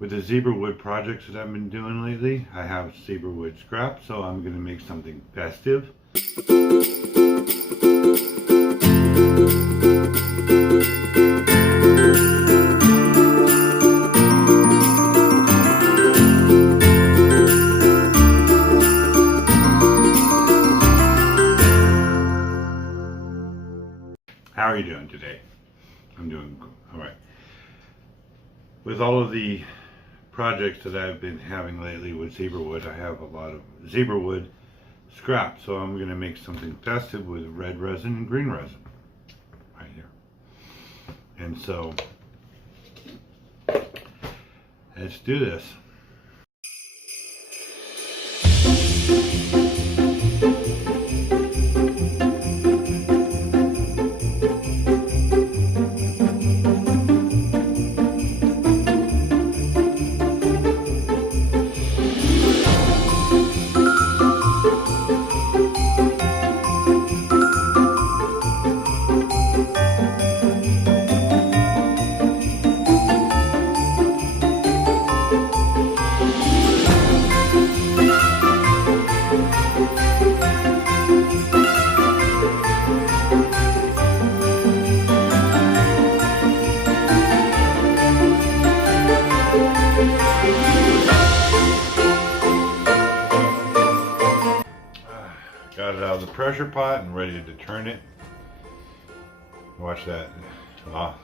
With the zebrawood projects that I've been doing lately, I have zebrawood scrap, so I'm going to make something festive. How are you doing today? I'm doing all right. With all of the projects that I've been having lately with zebrawood, I have a lot of zebrawood scrap, so I'm going to make something festive with red resin and green resin right here. And so let's do this. Got it out of the pressure pot and ready to turn it. Watch that. I'll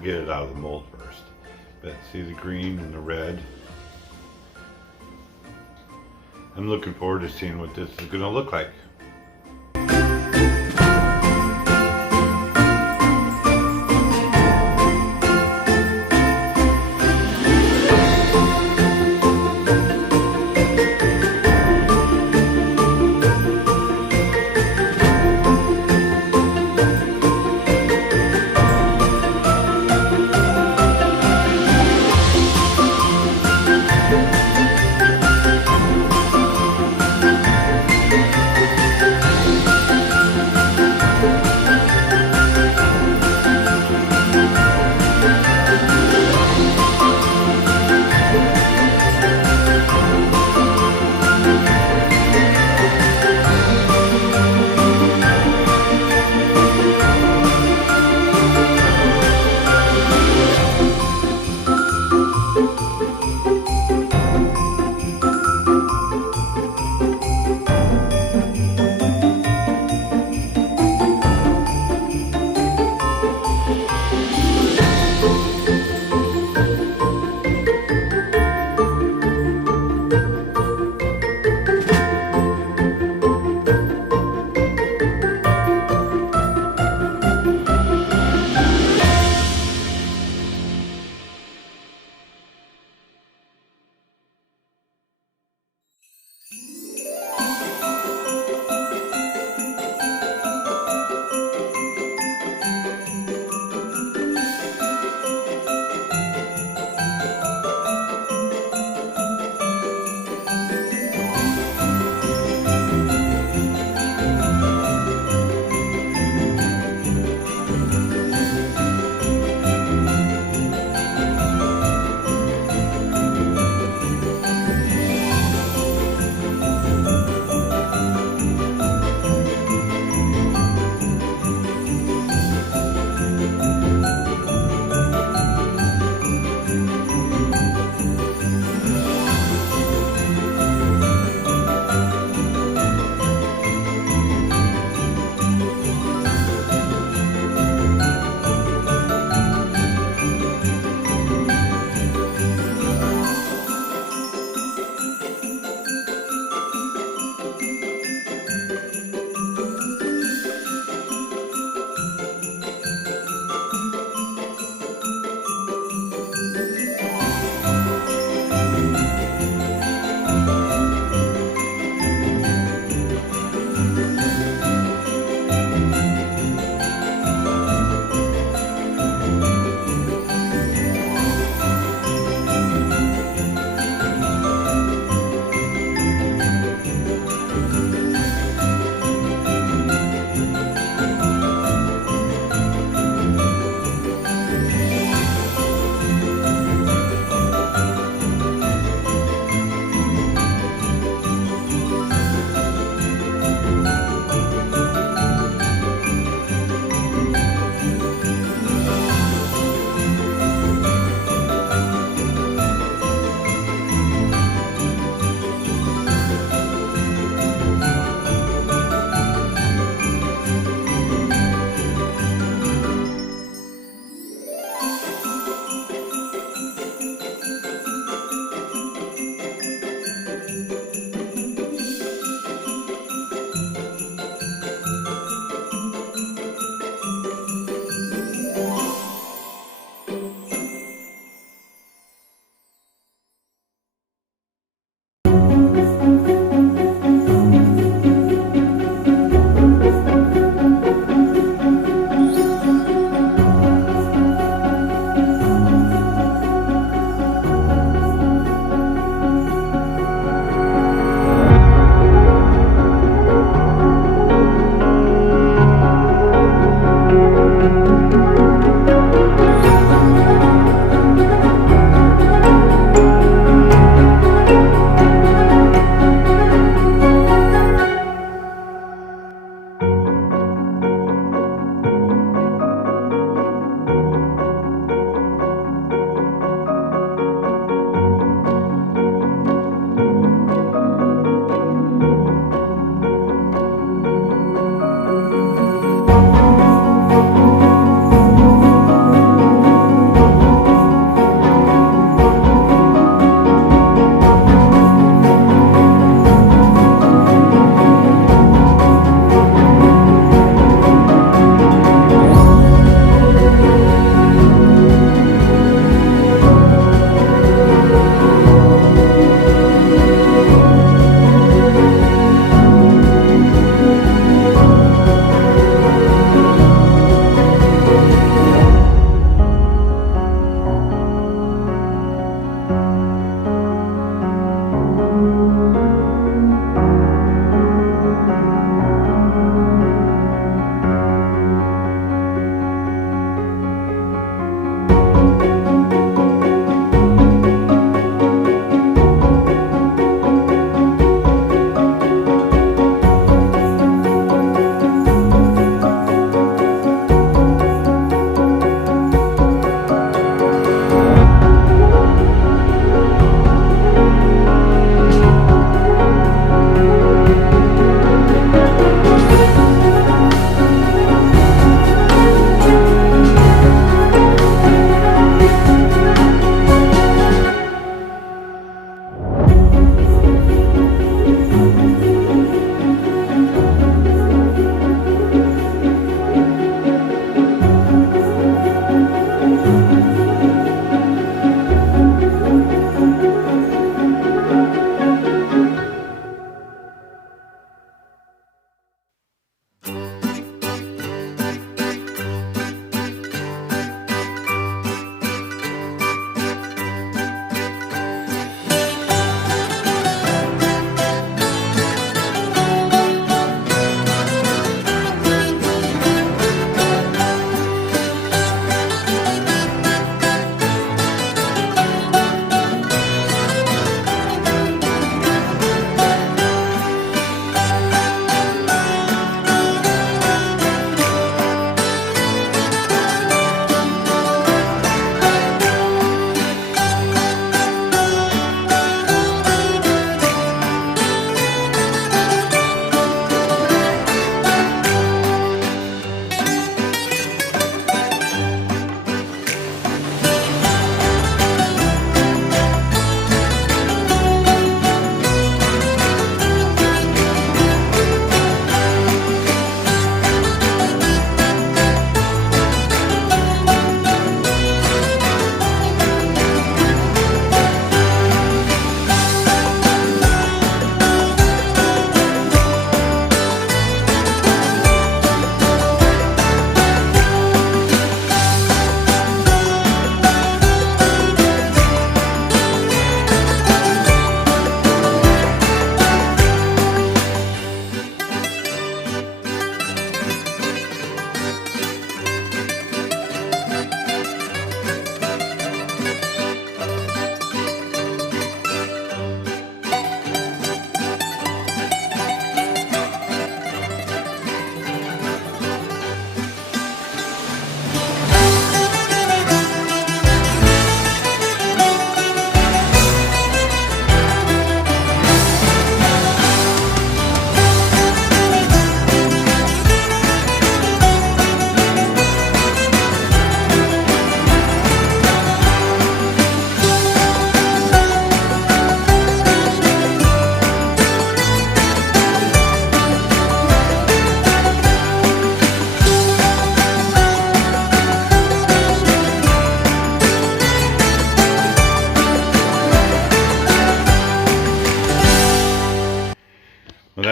get it out of the mold first. But see the green and the red. I'm looking forward to seeing what this is going to look like.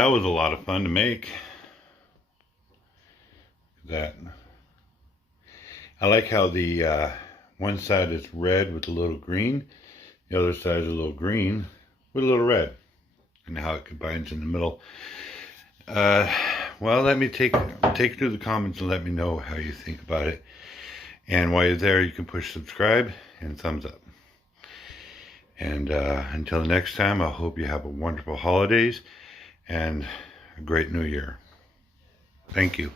that was a lot of fun to make. That I like how the one side is red with a little green, the other side is a little green with a little red, and how it combines in the middle. Well, let me take it to the comments and let me know how you think about it. And while you're there, you can push subscribe and thumbs up. And until next time, I hope you have a wonderful holidays and a great new year. Thank you.